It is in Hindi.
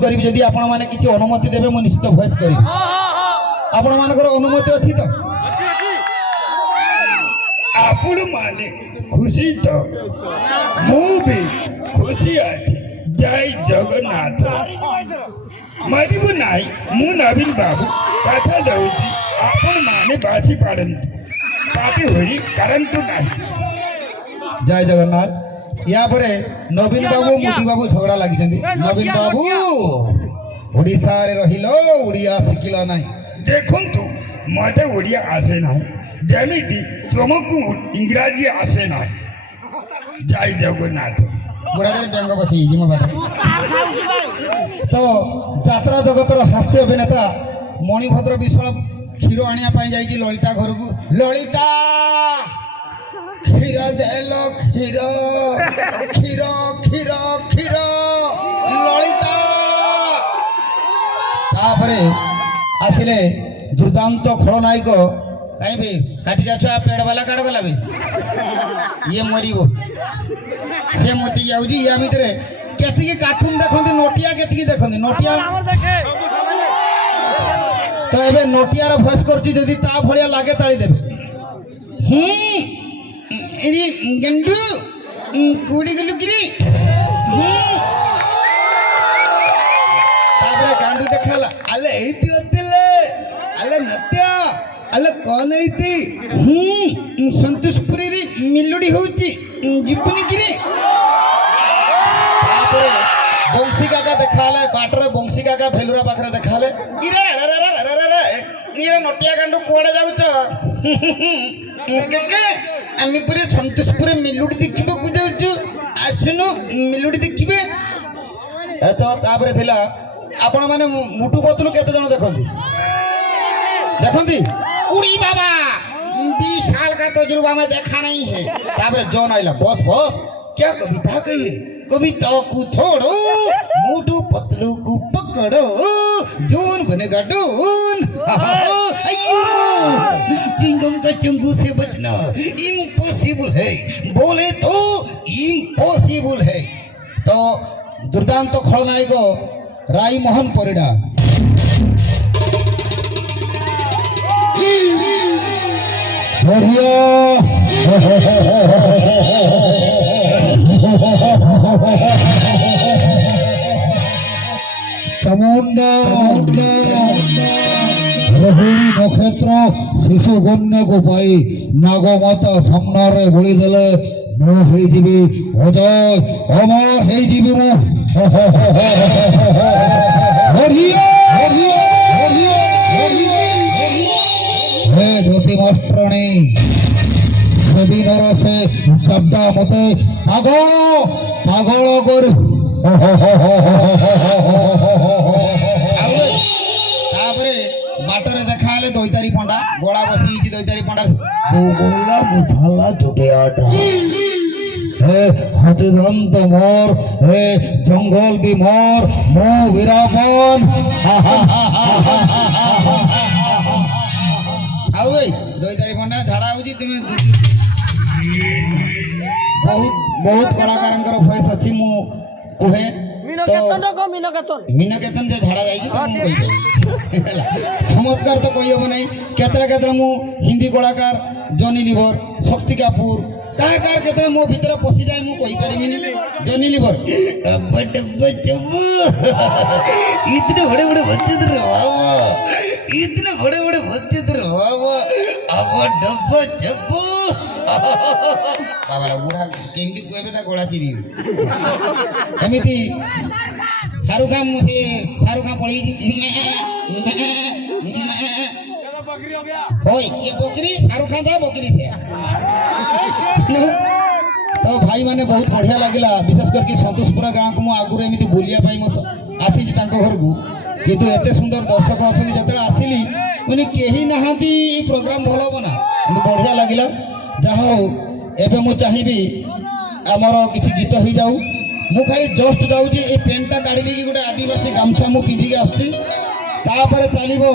करी जदि आपण माने किछि अनुमति देबे मु निश्चित वॉइस करी आपण मानकर अनुमति अछि तो आपण माने खुशी तो मु भी खुशी अछि जय जगन्नाथ मरिबु नाही मु नवीन बाबू कथा दउची आपण माने बासी पाडंतु पापी होई करंतु नाही जय जगन्नाथ या परे नवीन बाबू मोती बाबू झगड़ा लगी नवीन बाबू ओडिशा रे रहिलो ओडिया शिखिला नाही देखंतु मते ओडिया आसे नाही जेमिति तुमको इंग्रजी आसे नाही जय जगन्नाथ गोड़ा व्यंग बसी जिम बाटे तो यात्रा जगतर हास्य अभिनेता मणिभद्र विशाल क्षीर आनिया जाइए ललिता घर को ललिता क्षीर देलो क्षीर क्षीर क्षीर क्षीर ललिता तापरे आसिले दुर्दांत खलनायक कहीं भी काटी जा पेड़ वाला काट गला भी ये मरिबो से मोती जाऊजी या भितर केतिकी कार्टून देखते नोटिया केतिकी देखते नोटिया तो एबे नोटियार भॉइस करची जदी ता भलिया लागे ताली देबे एरी गंडू कुडी गलु किरी तापरे गांडू देखाला अले एती होतले अले नत्या अले कोन एती संतोषपुरी री मिलुडी होची जिपुनी किरी तापरे बंसी काका देखाले बाटरे बंसी काका भेलुरा पाखरे देखाले इरे इरे नोटिया गांडू कोडे जाउछ आमी पुरे संतोषपुरे मिलुडी देखिबो कु जाउछ आसुनो मिलुडी देखिबे तो तापरे थिला आपण माने मुटु बोतलु केते जण देखंती देखंती उड़ी बाबा 20 साल का तजुर्बा में देखा नहीं है तापरे जॉन आइला बॉस बॉस क्या कविता कही कविता को छोड़ो मोटू पतलू को पकड़ो जोन बनेगा डोन चिंगम का चंगू से बचना इम्पॉसिबल है बोले तो इम्पॉसिबल है तो दुर्दांत खलनायक राई मोहन परिडा चामुंडा रोहिणी नक्षत्र शिशु गण्य को पाई नागमाता सामने बोली देले मु हे जीवी अजय अमर हे जीवी मु हे ज्योति मास्टराणी सेदिनर से शब्दा मते पागल पागल कर बाटरे देखाले दोईतारी पंडा गोड़ा बसी दोईतारी पंडा बोला मुझाला टुटियाटा हे हाथीदंत मोर हे जंगल भी मोर मो वीरापन आओ भाई दोईतारी पंडा झाड़ा होजी तुम बहुत बहुत कलाकारंकर वॉइस अछि मु कोहे मीनकेतन से झाड़ा जाई चमत्कार तो कोई हम नहीं केतरा केतरा मु हिंदी कलाकार जॉनी लीवर शक्ति कपूर कलाकार केतरा मो भीतर पसी जाए मु कोई परिमिनी जॉनी लीवर इतने बड़े बड़े बच्चे तो बाबा इतने बड़े बड़े बच्चे तो बाबा अब डब्बा जब्बू बाबा बुढ़ा केमती कोएबे ता गोड़ा चिरी एमिति शाहरुख खान पड़ी होय ये बकरी शाहरुख खान था बकरी से तो भाई माने बहुत बढ़िया लगिला विशेष करके संतोषपुरा गाँव को आगुरी एमती बुलिया आसी घर को किंतु एते सुंदर दर्शक अच्छा जो आसिली मैंने कहीं नहांती प्रोग्राम भल हम ना बढ़िया लगिला जहा एबे मु चाहिबी आमर किसी गीत हो जाऊ मु खाली जस्ट जाऊँ ये पेंटा काढ़ी गोटे आदिवासी गामछा मु पिंधिकी आसुची तापर चलो